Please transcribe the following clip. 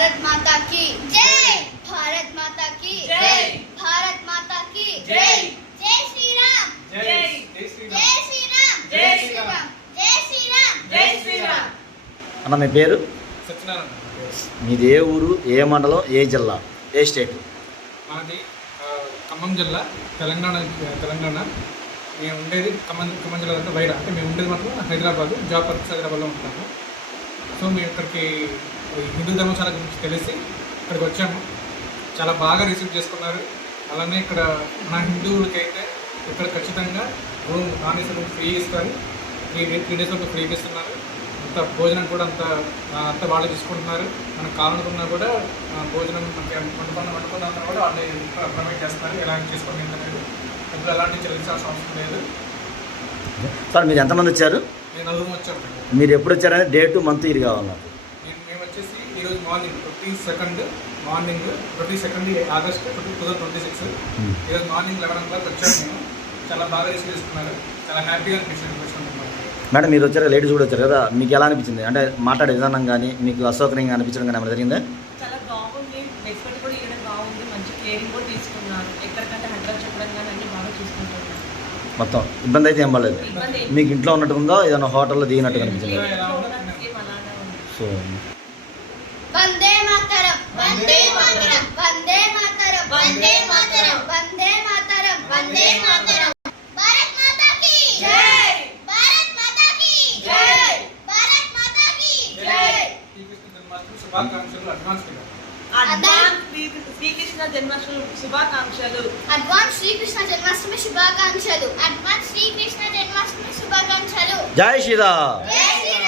भारत माता की जय। भारत माता की जय। भारत माता की जय। जय श्री राम। जय श्री राम। जय श्री राम। जय श्री राम। जय श्री राम। जय श्री राम। అన్న మీ పేరు? సత్యనారాయణ. మీది ఏ ఊరు, ఏ మండలం, ఏ జిల్లా, ఏ స్టేట్? మాది ఖమ్మం జిల్లా, తెలంగాణ. మేము ఉండేది ఖమ్మం జిల్లా అంటే బయట, అంటే మేము ఉండేది మాత్రం హైదరాబాద్, జాబ్ పర్పస్ హైదరాబాద్లో ఉంటున్నాము. సో మేము ఇక్కడికి హిందూ ధర్మశాల గురించి తెలిసి ఇక్కడికి వచ్చాము. చాలా బాగా రిసీవ్ చేసుకున్నారు. అలానే ఇక్కడ మన హిందువులకి అయితే ఇక్కడ ఖచ్చితంగా room non AC room free ఇస్తారు. 3 days వరకు ఫ్రీగా ఇస్తున్నారు. అంత భోజనం కూడా అంత వాళ్ళు తీసుకుంటున్నారు. మనకు కావాలనుకున్నా కూడా భోజనం మనకి వండుకున్నా కూడా వాళ్ళు ప్రొవైడ్ చేస్తారు. ఎలాంటి చేసుకోవడం ఏంటనేది ఇప్పుడు అలాంటి చెల్లించాల్సిన అవసరం లేదు. సార్ మీరు ఎంతమంది వచ్చారు? నేను 4 వచ్చాము. మీరు ఎప్పుడు వచ్చారని డేటు, మంత్ ఇది కావాలి నాకు. మేము వచ్చేసి ఈరోజు మార్నింగ్ 22nd ఆగస్ట్ 2026 ఈరోజు మార్నింగ్ 11 o'clock వచ్చాము. మేము చాలా బాగా రిసీవ్ చేసుకున్నారు. చాలా హ్యాపీగా అనిపించింది. మేడం మీరు వచ్చారు, లేడీస్ కూడా వచ్చారు కదా, మీకు ఎలా అనిపించింది? అంటే మాట్లాడే విధానం కానీ మీకు అసౌకర్యంగా అనిపించడం కానీ ఏమైనా జరిగిందా? చాలా బాగుంది. రెస్పెక్ట్ కూడా ఇవ్వడం బాగుంది. మంచి కేరింగ్ కూడా తీసుకున్నారు. ఎక్కడికంటే హండ్రెడ్ చెప్పడం కానీ అన్ని బాగా చూసుకుంటున్నారు. మొత్తం ఇబ్బంది అయితే ఏం పడలేదు. మీకు ఇంట్లో ఉన్నట్టుందో ఏదైనా హోటల్లో దిగినట్టుగా అనిపించింది? సో वंदे मातरम। वंदे मातरम। वंदे मातरम। वंदे मातरम। वंदे मातरम। वंदे मातरम। भारत माता की जय। भारत माता की जय। भारत माता की जय। శ్రీకృష్ణ జన్మాష్టమి శుభాకాంక్షలు. అడ్వాన్స్ శ్రీకృష్ణ జన్మాష్టమి శుభాకాంక్షలు. అడ్వాన్స్ శ్రీకృష్ణ జన్మాష్టమి శుభాకాంక్షలు. జై శ్రీరామ్. జై శ్రీరామ్.